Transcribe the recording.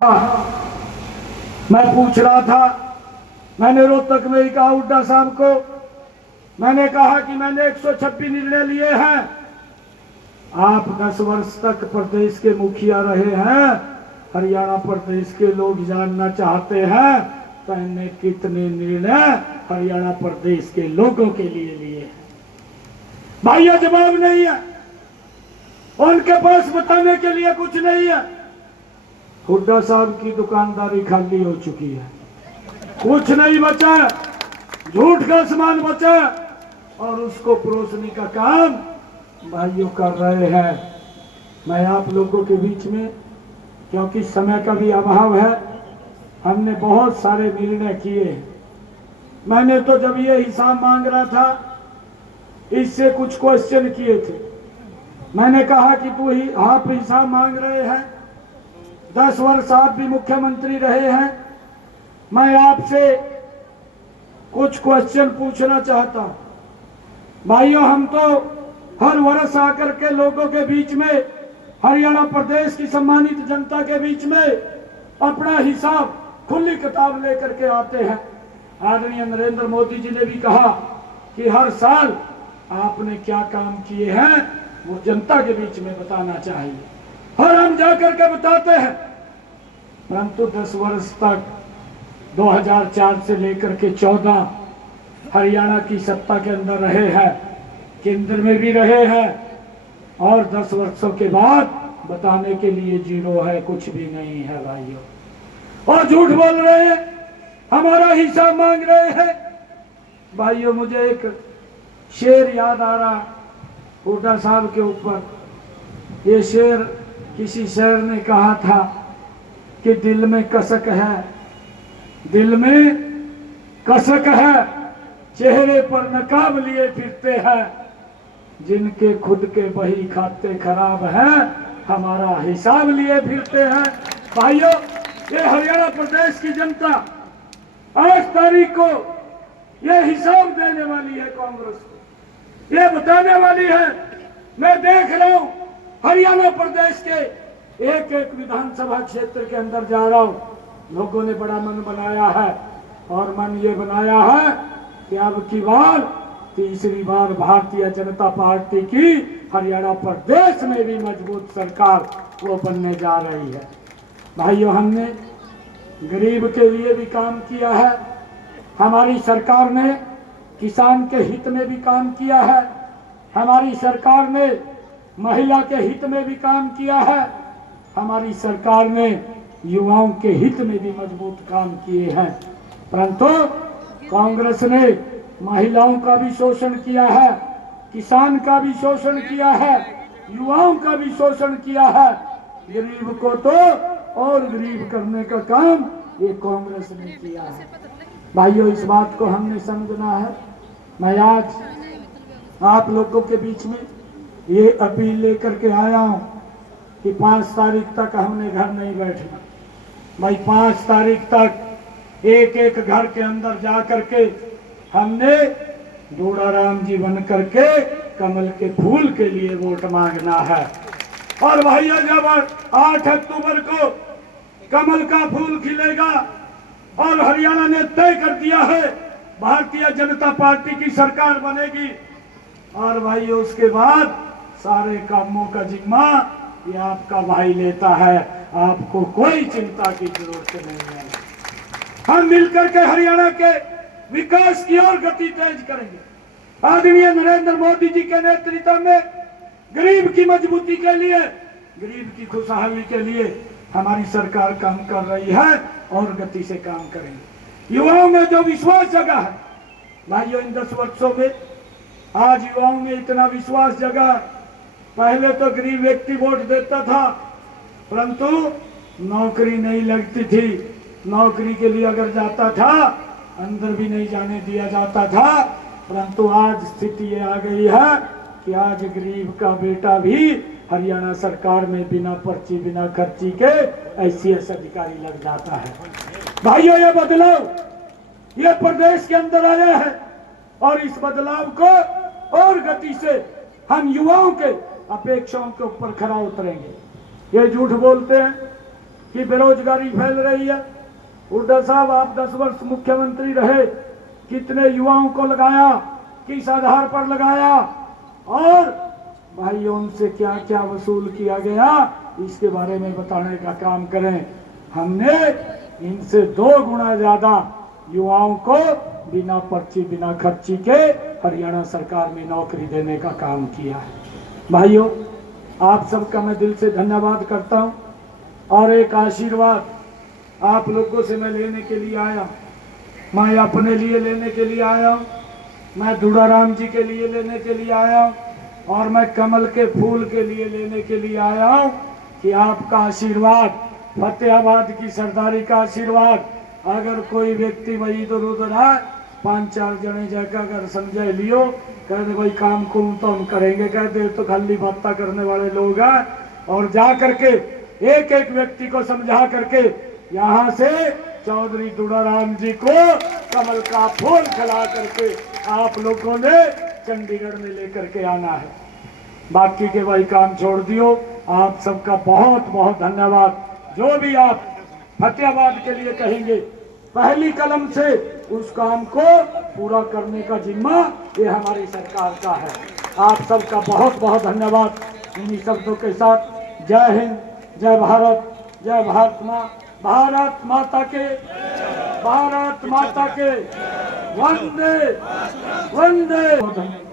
मैं पूछ रहा था, मैंने रोहतक में ही कहा हुड्डा साहब को, मैंने कहा कि मैंने 126 निर्णय लिए हैं। आप 10 वर्ष तक प्रदेश के मुखिया रहे हैं, हरियाणा प्रदेश के लोग जानना चाहते हैं मैंने कितने निर्णय हरियाणा प्रदेश के लोगों के लिए लिए हैं। भाइयों, जवाब नहीं है, उनके पास बताने के लिए कुछ नहीं है। हुड्डा साहब की दुकानदारी खाली हो चुकी है, कुछ नहीं बचा, झूठ का सामान बचा और उसको परोसने का काम भाइयों कर रहे हैं। मैं आप लोगों के बीच में, क्योंकि समय का भी अभाव है, हमने बहुत सारे निर्णय किए। मैंने तो जब ये हिसाब मांग रहा था, इससे कुछ क्वेश्चन किए थे। मैंने कहा कि तू ही आप हिसाब मांग रहे हैं, 10 वर्ष आप भी मुख्यमंत्री रहे हैं, मैं आपसे कुछ क्वेश्चन पूछना चाहता हूं। भाइयों, हम तो हर वर्ष आकर के लोगों के बीच में, हरियाणा प्रदेश की सम्मानित जनता के बीच में अपना हिसाब खुली किताब लेकर के आते हैं। आदरणीय नरेंद्र मोदी जी ने भी कहा कि हर साल आपने क्या काम किए हैं वो जनता के बीच में बताना चाहिए, और हम जाकर के बताते हैं। परंतु 10 वर्ष तक 2004 से लेकर के 14 हरियाणा की सत्ता के अंदर रहे हैं, केंद्र में भी रहे हैं, और 10 वर्षों के बाद बताने के लिए जीरो है, कुछ भी नहीं है भाइयों। और झूठ बोल रहे हैं, हमारा हिसाब मांग रहे हैं। भाइयों, मुझे एक शेर याद आ रहा हुड्डा साहब के ऊपर। ये शेर किसी शेर ने कहा था कि दिल में कसक है, दिल में कसक है, चेहरे पर नकाब लिए फिरते हैं, जिनके खुद के बही खाते खराब हैं, हमारा हिसाब लिए फिरते हैं। भाइयों, ये हरियाणा प्रदेश की जनता 8 तारीख को ये हिसाब देने वाली है कांग्रेस को, ये बताने वाली है। मैं देख रहा हूं हरियाणा प्रदेश के एक एक विधानसभा क्षेत्र के अंदर जा रहा हूं, लोगों ने बड़ा मन बनाया है, और मन ये बनाया है कि अब की बार, तीसरी बार भारतीय जनता पार्टी की हरियाणा प्रदेश में भी मजबूत सरकार वो बनने जा रही है। भाइयों, हमने गरीब के लिए भी काम किया है, हमारी सरकार ने किसान के हित में भी काम किया है, हमारी सरकार ने महिला के हित में भी काम किया है, हमारी सरकार ने युवाओं के हित में भी मजबूत काम किए हैं। परंतु कांग्रेस ने महिलाओं का भी शोषण किया है, किसान का भी शोषण किया है, युवाओं का भी शोषण किया है। गरीब को तो और गरीब करने का काम ये कांग्रेस ने किया है। भाइयों, इस बात को हमने समझना है। मैं आज आप लोगों के बीच में ये अपील लेकर के आया हूं कि 5 तारीख तक हमने घर नहीं बैठना। भाई, 5 तारीख तक एक एक घर के अंदर जा करके हमने जोड़ाराम जी बन करके कमल के फूल के लिए वोट मांगना है। और भाइयों, जब 8 अक्टूबर को कमल का फूल खिलेगा और हरियाणा ने तय कर दिया है भारतीय जनता पार्टी की सरकार बनेगी, और भाइयों उसके बाद सारे कामों का जिम्मा ये आपका भाई लेता है, आपको कोई चिंता की जरूरत नहीं है। हम मिलकर के हरियाणा के विकास की ओर गति तेज करेंगे। आदरणीय नरेंद्र मोदी जी के नेतृत्व में गरीब की मजबूती के लिए, गरीब की खुशहाली के लिए हमारी सरकार काम कर रही है और गति से काम करेंगे। युवाओं में जो विश्वास जगा है भाइयों, इन 10 वर्षों में आज युवाओं में इतना विश्वास जगा। पहले तो गरीब व्यक्ति वोट देता था, परंतु नौकरी नहीं लगती थी, नौकरी के लिए अगर जाता था अंदर भी नहीं जाने दिया जाता था। परंतु आज स्थिति ये आ गई है कि आज गरीब का बेटा भी हरियाणा सरकार में बिना पर्ची बिना खर्ची के ICS अधिकारी लग जाता है। भाइयों, ये बदलाव ये प्रदेश के अंदर आया है, और इस बदलाव को और गति से हम युवाओं के अपेक्षाओं के ऊपर खरा उतरेंगे। ये झूठ बोलते हैं कि बेरोजगारी फैल रही है। हुड्डा साहब, आप 10 वर्ष मुख्यमंत्री रहे, कितने युवाओं को लगाया, किस आधार पर लगाया, और भाइयों उनसे क्या क्या वसूल किया गया, इसके बारे में बताने का काम करें। हमने इनसे 2 गुना ज्यादा युवाओं को बिना पर्ची बिना खर्ची के हरियाणा सरकार में नौकरी देने का काम किया है। भाइयों, आप सबका मैं दिल से धन्यवाद करता हूं, और एक आशीर्वाद आप लोगों से मैं लेने के लिए आया। मैं अपने लिए लेने के लिए आया हूं, मैं दुड़ाराम जी के लिए लेने के लिए आया हूं, और मैं कमल के फूल के लिए लेने के लिए आया हूं कि आपका आशीर्वाद, फतेहाबाद की सरदारी का आशीर्वाद, अगर कोई व्यक्ति वही इधर उधर है, 5-4 जने जाकर अगर समझे लियो, कहते कोई काम कुम तो हम करेंगे, कहते तो खाली बातें करने वाले लोग हैं, और जा करके एक एक व्यक्ति को समझा करके यहाँ से चौधरी दुड़ाराम जी को कमल का फूल खिला करके आप लोगों ने चंडीगढ़ में लेकर के आना है। बाकी के भाई काम छोड़ दियो। आप सबका बहुत बहुत धन्यवाद। जो भी आप फतेहाबाद के लिए कहेंगे, पहली कलम से उस काम को पूरा करने का जिम्मा ये हमारी सरकार का है। आप सबका बहुत बहुत धन्यवाद। इन्हीं शब्दों के साथ जय हिंद, जय भारत, जय भारत माँ, भारत माता के, भारत माता के, वंदे वंदे।